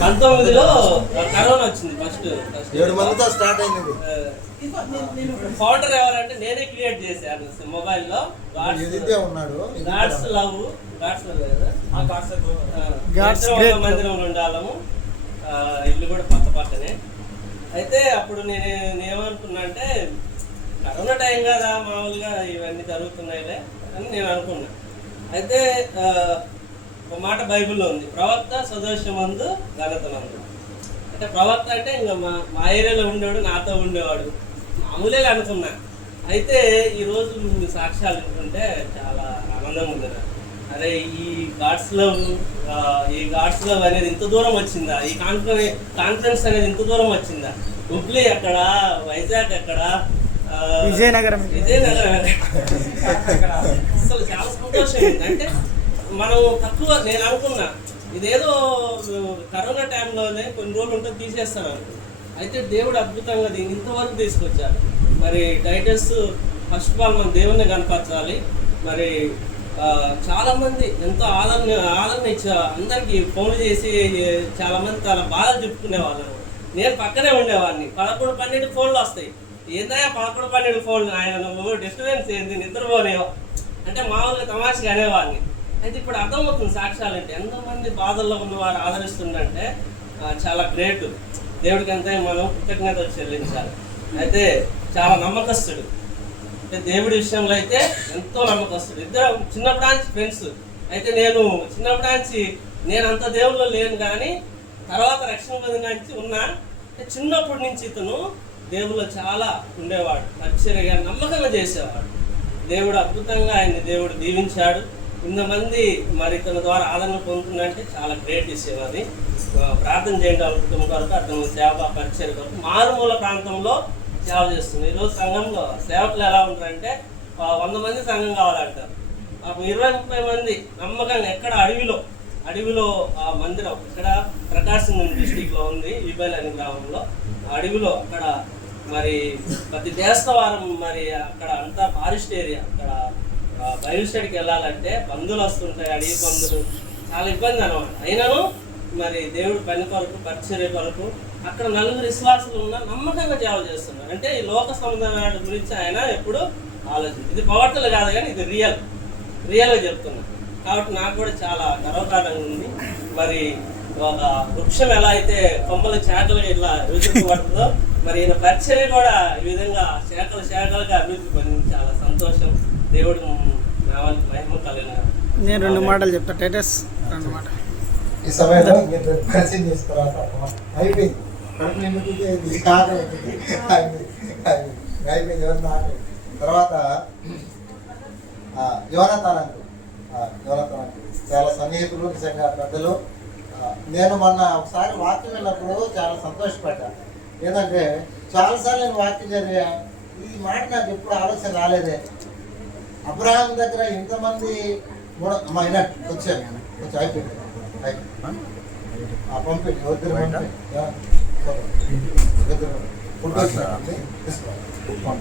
పంతొమ్మిదిలో కరోనా వచ్చింది. ఫస్ట్ 7 మందితో స్టార్ట్ అయింది. ఫౌండర్ ఎవరంటే నేనే క్రియేట్ చేశాను మొబైల్లో. మందిరంలో ఉండాలము, ఇల్లు కూడా పక్క పక్కనే. అయితే అప్పుడు నేను ఏమనుకున్నా అంటే కరోనా టైం కదా, మామూలుగా ఇవన్నీ జరుగుతున్నాయిలే అని నేను అనుకున్నా. అయితే ఒక మాట బైబిల్లో ఉంది, ప్రవక్త సదోషమందు ఘనతమందు. అంటే ప్రవక్త అంటే ఇంకా మా ఏరియాలో ఉండేవాడు, నాతో ఉండేవాడు, మామూలే అనుకున్నా. అయితే ఈరోజు సాక్ష్యాలు వింటుంటే చాలా ఆనందంగా ఉంది నాకు. అరే ఈ గాడ్స్ లవ్ అనేది ఇంత దూరం వచ్చిందా, ఈ కాన్ఫరెన్స్ అనేది ఇంత దూరం వచ్చిందా, హుబ్లీ ఎక్కడ, వైజాగ్ ఎక్కడ, విజయనగరం అసలు చాలా సంతోషం ఉంది. అంటే మనం తక్కువ, నేను అనుకున్నా ఇదేదో కరోనా టైంలోనే కొన్ని రోజులు ఉంటే తీసేస్తాను అనుకున్నా. అయితే దేవుడు అద్భుతంగా దీన్ని ఇంతవరకు తీసుకొచ్చారు. మరి టైటస్ ఫస్ట్ ఆఫ్ ఆల్ మనం దేవుణ్ణి కనపరచాలి. మరి చాలామంది ఎంతో ఆదరణ ఇచ్చారు. అందరికీ ఫోన్ చేసి చాలామంది చాలా బాధలు చెప్పుకునే వాళ్ళను. నేను పక్కనే ఉండేవాడిని. 11-12 ఫోన్లు వస్తాయి. ఏందయ్యా 11-12 ఫోన్లు, ఆయన నువ్వు డిస్టర్బెన్స్ ఏంది, నిద్రపోనేవో అంటే మామూలుగా తమాషగా అనేవాడిని. అయితే ఇప్పుడు అర్థమవుతుంది సాక్ష్యాలు అంటే ఎంతోమంది బాధల్లో ఉన్నవారు ఆదరిస్తుందంటే చాలా గ్రేట్. దేవుడికి అంతే మనం కృతజ్ఞతలు చెల్లించాలి. అయితే చాలా నమ్మకస్తుడు, అంటే దేవుడి విషయంలో అయితే ఎంతో నమ్మకస్తుడు. ఇద్దరు చిన్నప్పటి ఫ్రెండ్స్. అయితే నేను చిన్నప్పటి నేను అంత దేవుళ్ళు లేను, కానీ తర్వాత రక్షణ పొందిన ఉన్నా. చిన్నప్పటి నుంచి ఇతను దేవుళ్ళు చాలా ఉండేవాడు, పరిచర్యగా నమ్మకంగా చేసేవాడు. దేవుడు అద్భుతంగా ఆయన్ని దేవుడు దీవించాడు. ఇంతమంది మరి ఇతని ద్వారా ఆదరణ పొందుతుందంటే చాలా గ్రేట్ విషయం. అది ప్రార్థన చేయండి వాళ్ళ కుటుంబం కొరకు, అతను సేవ పరిచర్య కొరకు మారుమూల ప్రాంతంలో సేవ చేస్తుంది. ఈరోజు సంఘంలో సేవకులు ఎలా ఉంటారంటే 100 మంది సంఘం కావాలంటారు. 20-30 మంది నమ్మకంగా ఎక్కడ అడవిలో ఆ మందిరం ఇక్కడ ప్రకాశం డిస్టిక్లో ఉంది, ఈబెల్ అనే గ్రామంలో. అడవిలో అక్కడ మరి ప్రతి దేశవారం మరి అక్కడ అంతా ఫారెస్ట్ ఏరియా. అక్కడ బైబిల్ స్టడీకి వెళ్ళాలంటే పందులు వస్తుంటాయి, అడవి పందులు, చాలా ఇబ్బంది అనమాట. అయినను మరి దేవుడు పని కొరకు, పరిచర్య కొరకు అక్కడ 4 విశ్వాసులు ఉన్న నమ్మకంగా సేవ చేస్తున్నారు. అంటే ఈ లోక సముదాయం గురించి ఆయన ఎప్పుడు ఆలోచించి, ఇది పవర్తలు కాదు కానీ ఇది రియల్గా చెప్తున్నా. కాబట్టి నాకు కూడా చాలా గర్వకారణంగా ఉంది. మరి ఒక వృక్షం ఎలా అయితే కొమ్మల శాఖలు ఇట్లా అభివృద్ధి పడుతుందో, మరి ఈయన పరిచర్య కూడా ఈ విధంగా శాఖలుగా అభివృద్ధి పొందింది. చాలా సంతోషం. దేవుడు నామానికి మహిమ కలిగిన. నేను 2 మాటలు చెప్తా. టైటస్ 2 మాటలు ఈ సమయంలో పరిచయం చేస్తారా? అయిపోయింది. తర్వాత యోనతానంకు చాలా సన్నిహితులు, నిజంగా పెద్దలు. నేను మొన్న ఒకసారి వాక్యం వెళ్ళినప్పుడు చాలా సంతోషపడ్డా. ఏంటంటే చాలాసార్లు నేను వాక్యం చదివా, ఈ మాట నాకు ఎప్పుడు ఆలోచన రాలేదే. అబ్రహాం దగ్గర ఇంతమంది వచ్చాను, కొంచెం అయిపోయింది పంపింది ఫుడ్